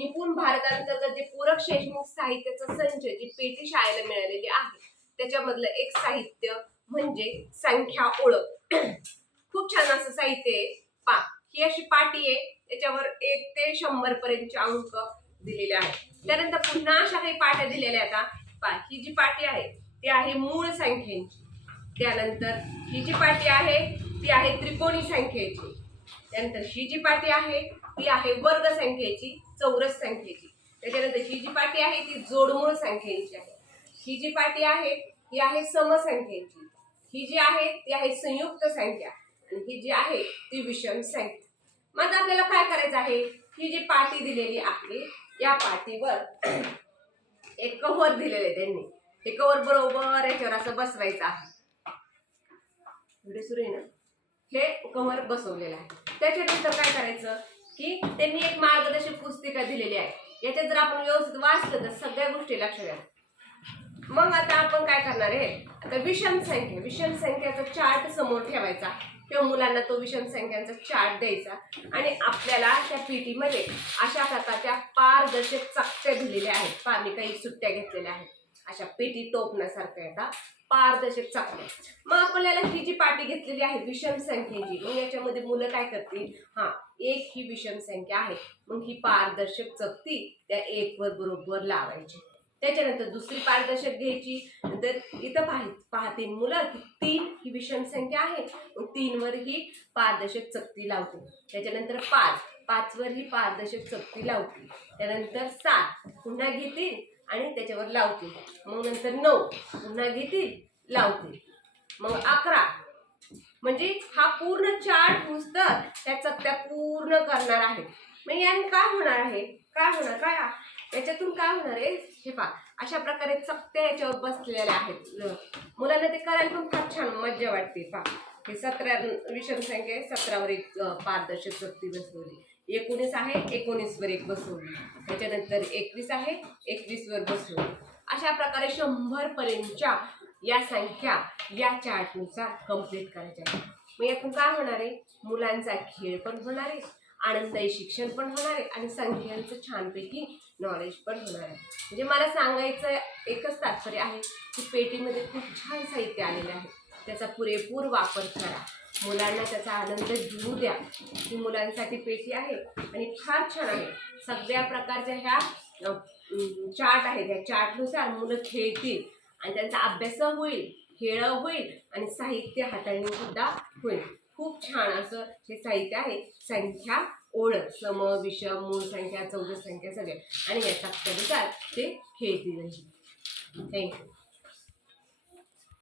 निपुण भारतांतर्गत जे पूरक शैक्षणिक साहित्याचा संच जी पेटी शाळेला मिळालेली आहे त्याच्यामधलं एक साहित्य म्हणजे संख्या ओळख. खूप छान असं साहित्य आहे. पा ही अशी पाटी आहे त्याच्यावर एक ते शंभर पर्यंतचे अंक दिलेले आहेत. त्यानंतर पुन्हा अशा काही पाट्या दिलेल्या आहेत आता पा ही जी पाटी आहे ती आहे मूळ संख्येची. त्यानंतर ही जी पाटी आहे ती आहे त्रिकोणी संख्येची. त्यानंतर ही जी पाटी आहे ती आहे वर्ग संख्येची चौरस संख्येची. त्याच्यानंतर ही जी पाटी आहे ती जोडमूळ संख्येची आहे. ही जी पाटी आहे ही आहे समसंख्येची. ही जी आहे ती आहे संयुक्त संख्या. आणि ही जी आहे ती विषम संख्या. मग आता आपल्याला काय करायचं आहे? ही जी पाटी दिलेली आहे या पाटीवर एक कव्हर दिलेलं आहे त्यांनी. हे कव्हर बरोबर याच्यावर असं बसवायचं आहे. व्हिडिओ सुरू आहे ना? हे कव्हर बसवलेलं आहे. त्याच्यानंतर काय करायचं की त्यांनी एक मार्गदर्शक पुस्तिका दिलेली आहे. याच्यात जर आपण व्यवस्थित वाचलं तर सगळ्या गोष्टी लक्षात द्या मग आता आपण काय करणार आहे? आता विषम संख्या विषम संख्याचा चार्ट समोर ठेवायचा. किंवा मुलांना तो विषम संख्यांचा चार्ट द्यायचा. आणि आपल्याला त्या पीटीमध्ये अशा प्रकारच्या पारदर्शक चकत्या दिलेल्या आहेत. पाणी काही सुट्ट्या घेतलेल्या आहेत. अशा पेटी टोपण्यासारख्या येतात पारदर्शक चाकण्या मग आपल्याला ही जी पाटी घेतलेली आहे विषम संख्येची मग याच्यामध्ये मुलं काय करतील? हा एक ही विषम संख्या आहे. मग ही पारदर्शक चकती त्या एक वर बरोबर लावायची. त्याच्यानंतर दुसरी पारदर्शक घ्यायची. नंतर इथं पाहि पाहतील मुलं की तीन ही विषम संख्या आहे. मग तीनवर ही पारदर्शक चकती लावते. त्याच्यानंतर पाच. पाचवर ही पारदर्शक चकती लावते. त्यानंतर सात. पुन्हा घेतील. आणि त्याच्यावर लावतील मग नंतर नऊ पुन्हा घेतील लावतील मग अकरा. म्हणजे हा पूर्ण चार्ट पुस्तक त्या चकत्या पूर्ण करणार आहे. मग याने काय होणार आहे? काय होणार? काय याच्यातून काय होणार आहे? हे पहा. अशा प्रकारे चकत्या याच्यावर बसलेल्या आहेत. मुलांना ते करायला पण फार छान मज्जा वाटते. पहा. हे सतरा विषम संख्या सतरावर एक पारदर्शक चकती बसवली. एकोणीस आहे एकोणीसवर एक बसवली त्याच्यानंतर एकवीस आहे एकवीसवर बसवली अशा प्रकारे शंभरपर्यंतच्या या संख्या या चार्टनुसार कंप्लीट करायच्या आहेत. मग यातून काय होणार आहे? मुलांचा खेळ पण होणार आहे आनंददायी शिक्षण पण होणार आहे आणि संख्यांचं छानपैकी नॉलेज पण होणार आहे. म्हणजे मला सांगायचं एकच तात्पर्य आहे की पेटीमध्ये खूप छान साहित्य आलेलं आहे. त्याचा पुरेपूर वापर करा. मुलांना त्याचा आनंद घेऊ द्या. ही मुलांसाठी पेटी आहे आणि फार छान आहे. सगळ्या प्रकारच्या ह्या चार्ट आहेत. ह्या चार्टनुसार मुलं खेळतील आणि त्यांचा अभ्यास होईल खेळ होईल आणि साहित्य हाताळणी सुद्धा होईल. खूप छान असं हे साहित्य आहे. संख्या ओळख सम विषम मूळ संख्या चौरस संख्या सगळे. आणि या तक्त्यानुसार ते खेळतील थँक्यू